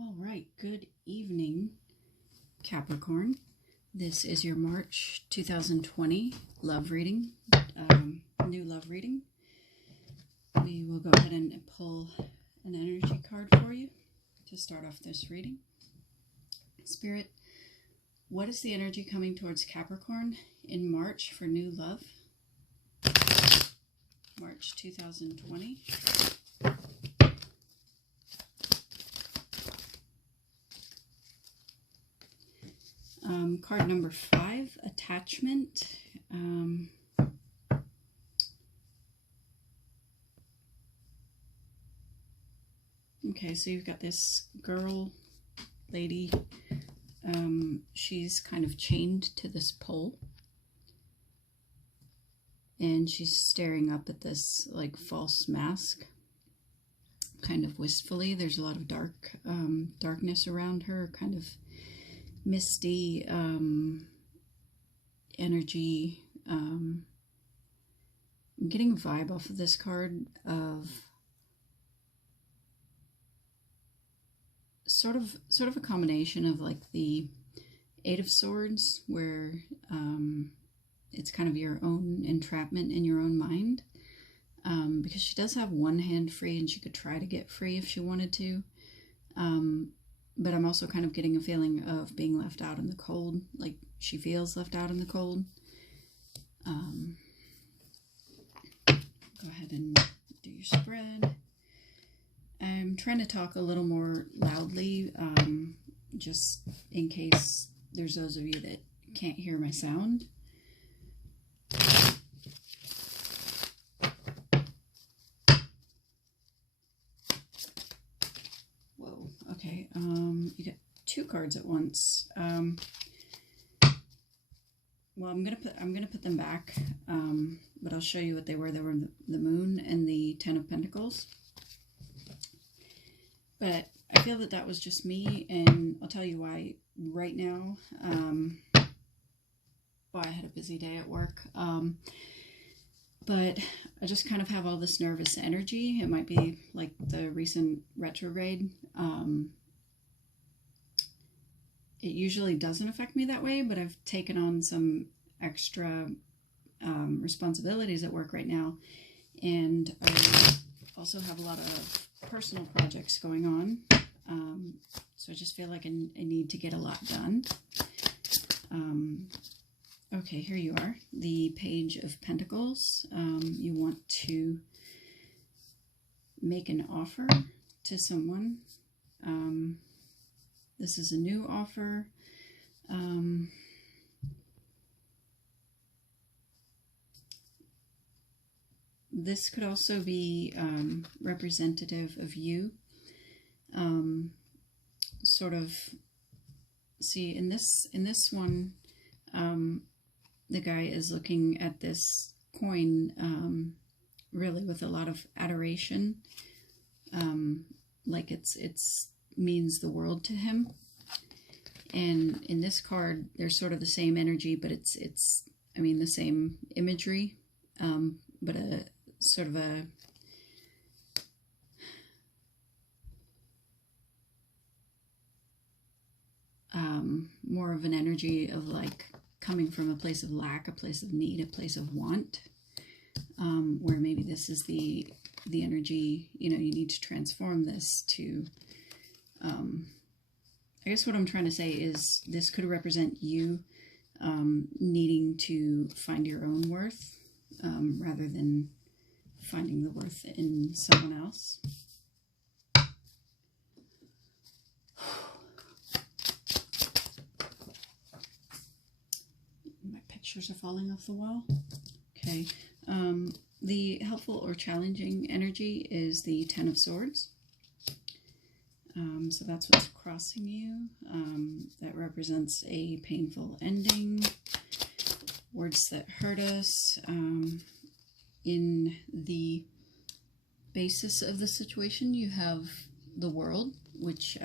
All right, good evening, Capricorn. This is your March 2020 love reading, new love reading. We will go ahead and pull an energy card for you to start off this reading. Spirit, what is the energy coming towards Capricorn in March for new love? March 2020. Card number 5, attachment. Okay, so you've got this girl, lady. She's kind of chained to this pole. And she's staring up at this like false mask, kind of wistfully. There's a lot of darkness around her, kind of misty energy. I'm getting a vibe off of this card of sort of a combination of like the Eight of Swords, where it's kind of your own entrapment in your own mind, because she does have one hand free and she could try to get free if she wanted to. But I'm also kind of getting a feeling of being left out in the cold, like she feels left out in the cold. Go ahead and do your spread. I'm trying to talk a little more loudly, just in case there's those of you that can't hear my sound. Whoa, okay, you get 2 cards at once. Well, I'm gonna put them back, but I'll show you what they were. They were the Moon and the Ten of Pentacles. But I feel that that was just me, and I'll tell you why right now. Well, I had a busy day at work, but I just kind of have all this nervous energy. It might be like the recent retrograde. It usually doesn't affect me that way, but I've taken on some extra responsibilities at work right now, and I also have a lot of personal projects going on, so I just feel like I need to get a lot done. Okay, here you are, the Page of Pentacles. You want to make an offer to someone. This is a new offer. This could also be representative of you. Sort of, see, in this one, the guy is looking at this coin really with a lot of adoration, like it's means the world to him. And in this card, there's sort of the same energy, but it's I mean the same imagery, but a sort of a more of an energy of like coming from a place of lack, a place of need, a place of want, where maybe this is the energy, you know, you need to transform this to, I guess what I'm trying to say is this could represent you needing to find your own worth, rather than finding the worth in someone else. My pictures are falling off the wall. Okay. The helpful or challenging energy is the Ten of Swords. So that's what's crossing you. That represents a painful ending, words that hurt us. In the basis of the situation, you have the World, which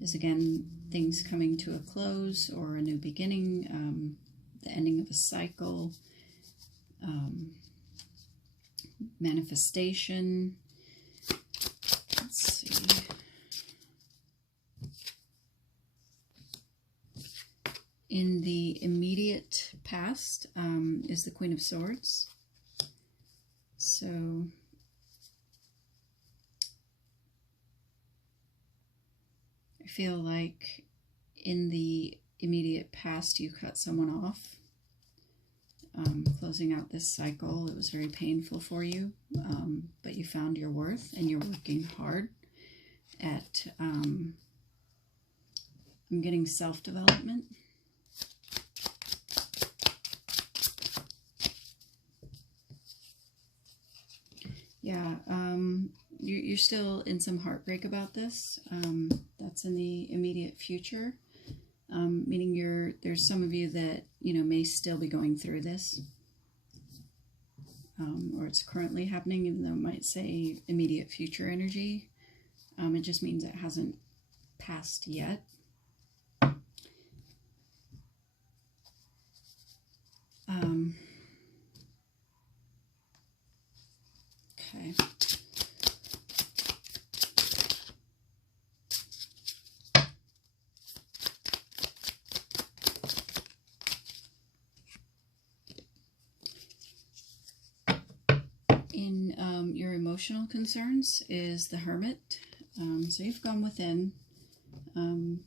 is again things coming to a close or a new beginning, the ending of a cycle, manifestation. Let's see. In the immediate past is the Queen of Swords. So I feel like in the immediate past you cut someone off, closing out this cycle. It was very painful for you, but you found your worth and you're working hard at, I'm getting self-development. Yeah, you're still in some heartbreak about this. That's in the immediate future, meaning there's some of you that, you know, may still be going through this, or it's currently happening, even though it might say immediate future energy. It just means it hasn't passed yet. Okay. In your emotional concerns is the Hermit. So you've gone within,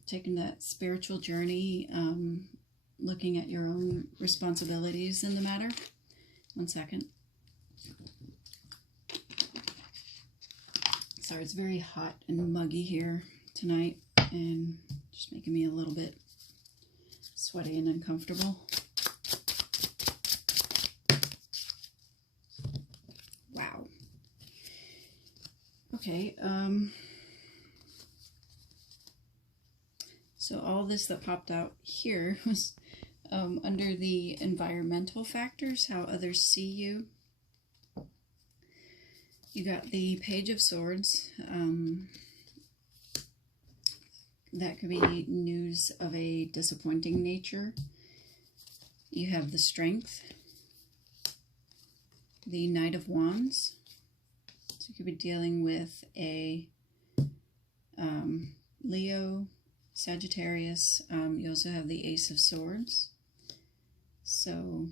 taken that spiritual journey, looking at your own responsibilities in the matter. One second. Sorry, it's very hot and muggy here tonight and just making me a little bit sweaty and uncomfortable. Wow. Okay, so all this that popped out here was under the environmental factors, how others see you. You got the Page of Swords. That could be news of a disappointing nature. You have the Strength. The Knight of Wands. So you could be dealing with a Leo, Sagittarius. You also have the Ace of Swords. So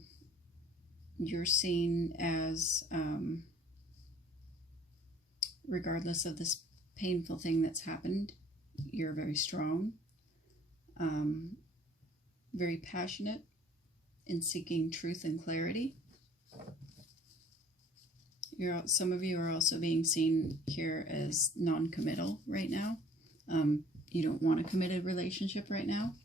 you're seen as... regardless of this painful thing that's happened, you're very strong, very passionate in seeking truth and clarity. Some of you are also being seen here as non-committal right now. You don't want a committed relationship right now.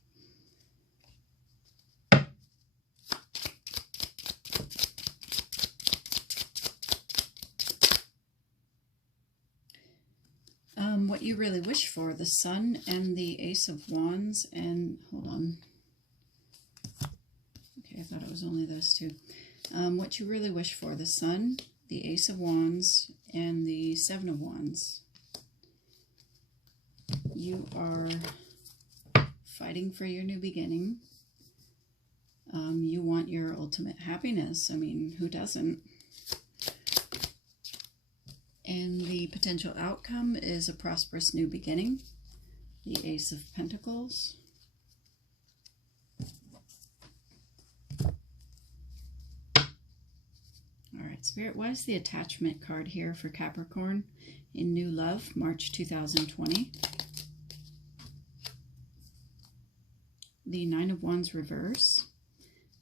What you really wish for, the Sun and the Ace of Wands, and hold on. Okay, I thought it was only those two. What you really wish for, the Sun, the Ace of Wands, and the Seven of Wands. You are fighting for your new beginning. You want your ultimate happiness. I mean, who doesn't? And the potential outcome is a prosperous new beginning. The Ace of Pentacles. Alright, Spirit, what is the attachment card here for Capricorn in New Love, March 2020? The Nine of Wands reverse.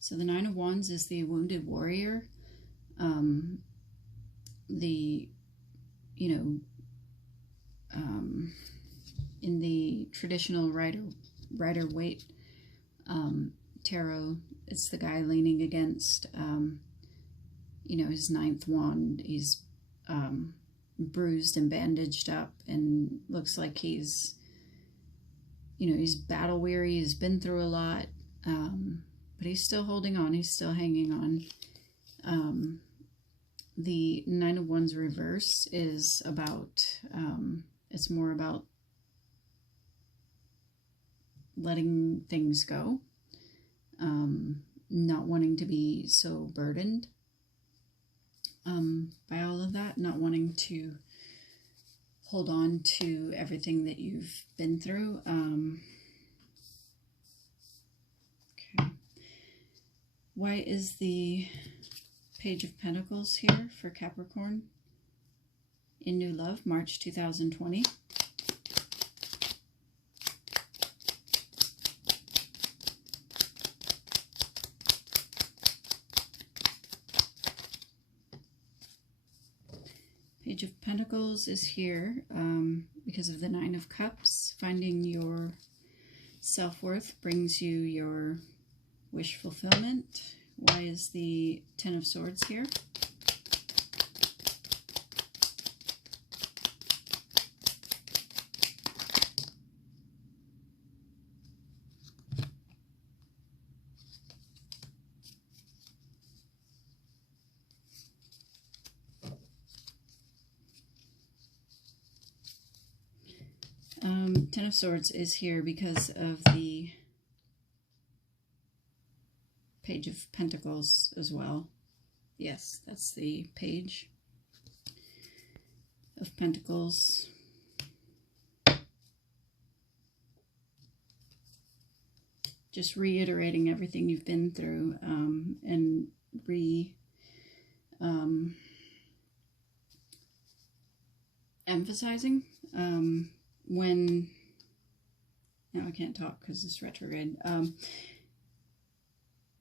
So the Nine of Wands is the wounded warrior. In the traditional Rider-Waite tarot, it's the guy leaning against, his ninth wand. He's bruised and bandaged up and looks like he's battle weary. He's been through a lot, but he's still holding on. He's still hanging on. The Nine of Wands reverse is about, it's more about letting things go, not wanting to be so burdened by all of that, not wanting to hold on to everything that you've been through. Why is the Page of Pentacles here for Capricorn in new love, March 2020? Page of Pentacles is here because of the Nine of Cups. Finding your self-worth brings you your wish fulfillment. Why is the Ten of Swords here? Ten of Swords is here because of the Page of Pentacles as well. Yes, that's the Page of Pentacles. Just reiterating everything you've been through and emphasizing when, now I can't talk because it's retrograde,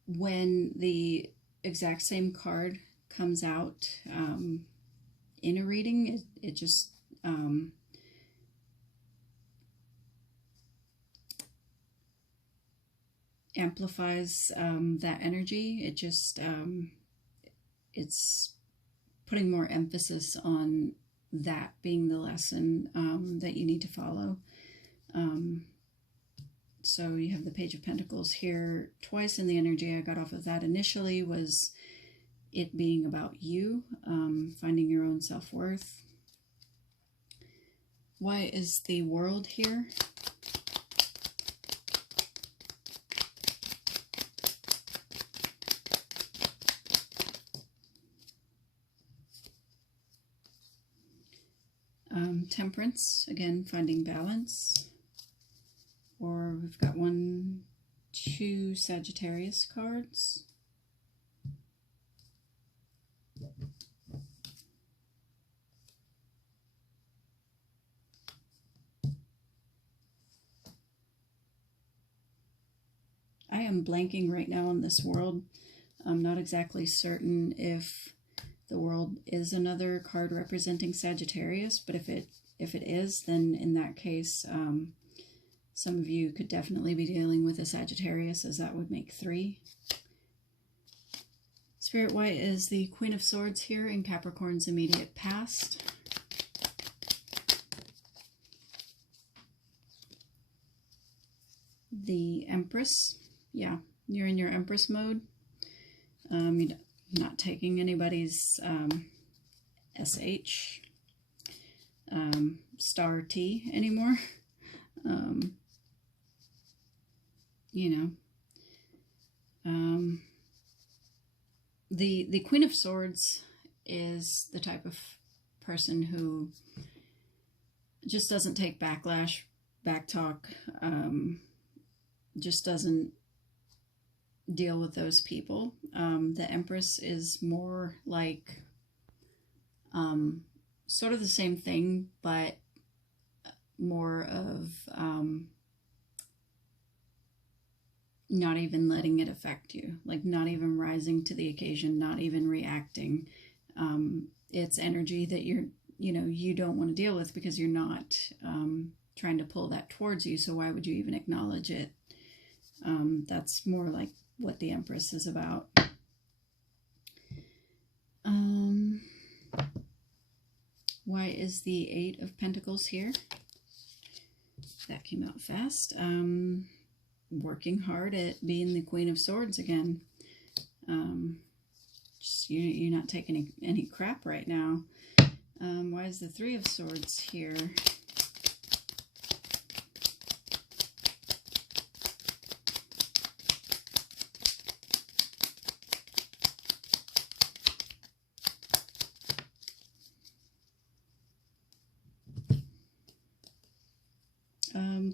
when the exact same card comes out in a reading, it just amplifies that energy. It just it's putting more emphasis on that being the lesson that you need to follow. So you have the Page of Pentacles here twice, and the energy I got off of that initially was it being about you, finding your own self-worth. Why is the World here? Temperance, again, finding balance. Or we've got 2 Sagittarius cards. I am blanking right now on this World. I'm not exactly certain if the World is another card representing Sagittarius, but if it is, then in that case, some of you could definitely be dealing with a Sagittarius, as that would make 3. Spirit, why is the Queen of Swords here in Capricorn's immediate past? The Empress. Yeah, you're in your Empress mode. You're not taking anybody's SH, star T anymore. The Queen of Swords is the type of person who just doesn't take backlash, backtalk, just doesn't deal with those people. The Empress is more like sort of the same thing, but more of not even letting it affect you, like not even rising to the occasion, not even reacting. It's energy that you don't want to deal with because you're not trying to pull that towards you, so why would you even acknowledge it? That's more like what the Empress is about. Why is the Eight of Pentacles here? That came out fast. Working hard at being the Queen of Swords again. You're not taking any crap right now. Why is the Three of Swords here?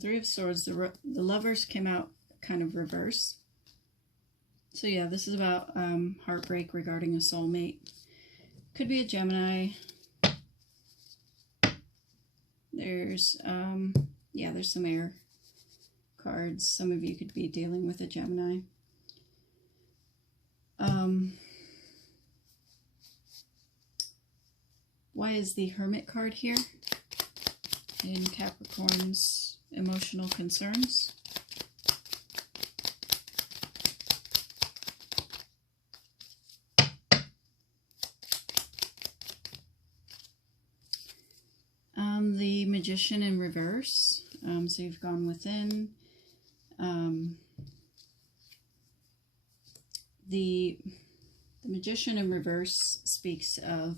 Three of Swords, the Lovers came out kind of reverse. So yeah, this is about heartbreak regarding a soulmate. Could be a Gemini. There's, yeah, there's some air cards. Some of you could be dealing with a Gemini. Why is the Hermit card here in Capricorn's emotional concerns? The Magician in reverse. So you've gone within. The Magician in reverse speaks of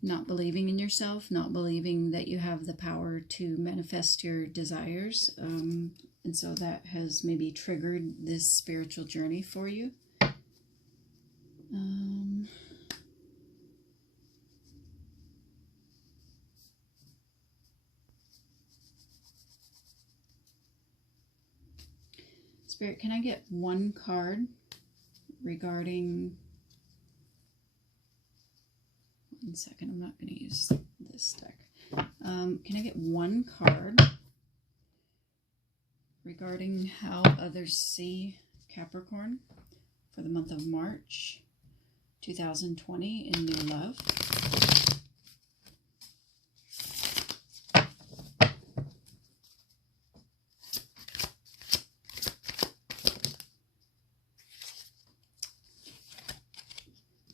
not believing in yourself, not believing that you have the power to manifest your desires. And so that has maybe triggered this spiritual journey for you. Spirit, can I get one card regarding... One second, I'm not going to use this deck. Can I get one card regarding how others see Capricorn for the month of March 2020 in new love?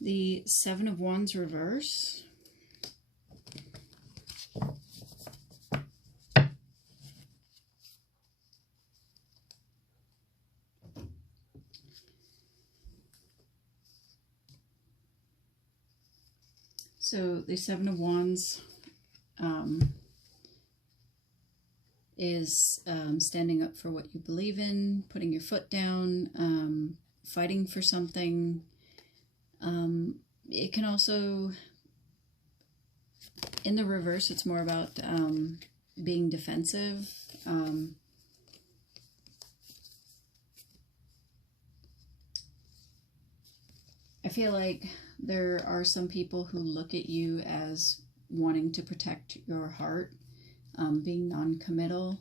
The Seven of Wands reverse. So the Seven of Wands is standing up for what you believe in, putting your foot down, fighting for something. It can also, in the reverse, it's more about being defensive. I feel like there are some people who look at you as wanting to protect your heart, being non-committal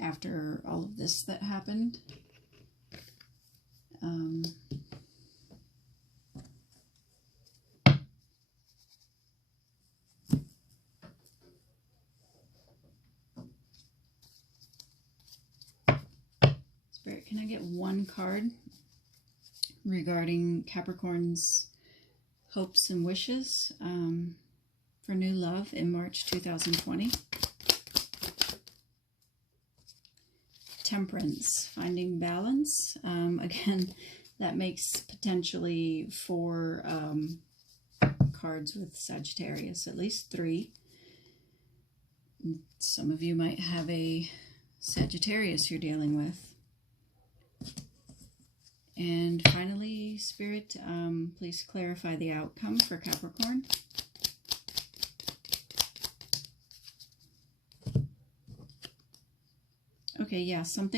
after all of this that happened. Spirit, can I get one card regarding Capricorn's hopes and wishes for new love in March 2020? Temperance, finding balance. Again, that makes potentially 4 cards with Sagittarius, at least 3. Some of you might have a Sagittarius you're dealing with. And finally, Spirit, please clarify the outcome for Capricorn. Okay, yeah, some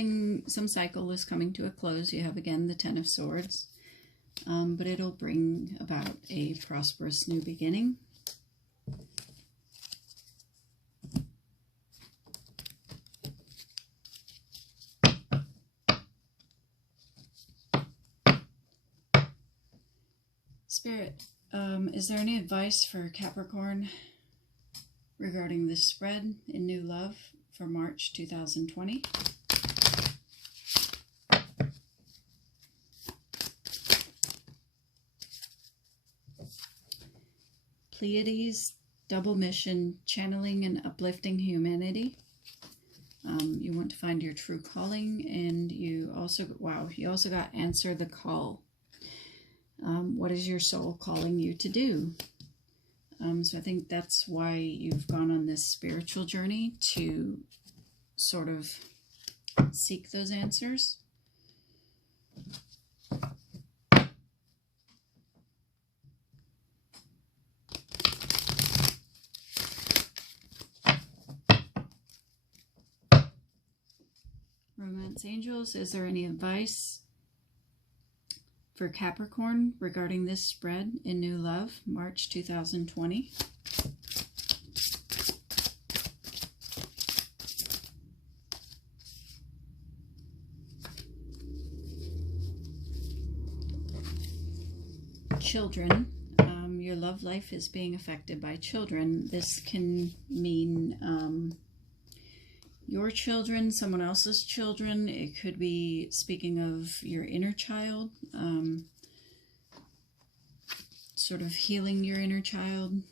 cycle is coming to a close. You have, again, the Ten of Swords. But it'll bring about a prosperous new beginning. Spirit, is there any advice for Capricorn regarding this spread in new love for March 2020? Pleiades, double mission, channeling and uplifting humanity. You want to find your true calling, and you also, wow, you also got answer the call. What is your soul calling you to do? So I think that's why you've gone on this spiritual journey, to sort of seek those answers. Romance angels, is there any advice for Capricorn regarding this spread in new love, March 2020. Children. Your love life is being affected by children. This can mean your children, someone else's children. It could be speaking of your inner child, sort of healing your inner child.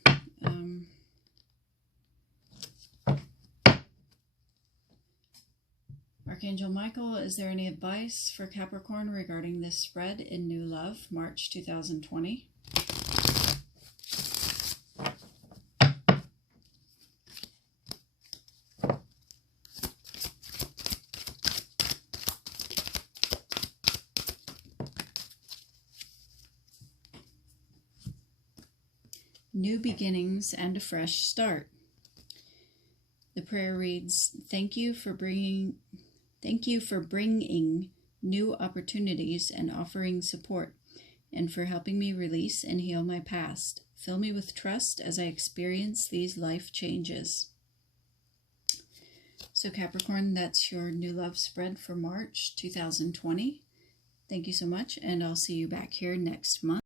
Archangel Michael, is there any advice for Capricorn regarding this spread in new love, March 2020? New beginnings and a fresh start. The prayer reads, Thank you for bringing new opportunities and offering support, and for helping me release and heal my past. Fill me with trust as I experience these life changes. So Capricorn, that's your new love spread for March 2020. Thank you so much, and I'll see you back here next month.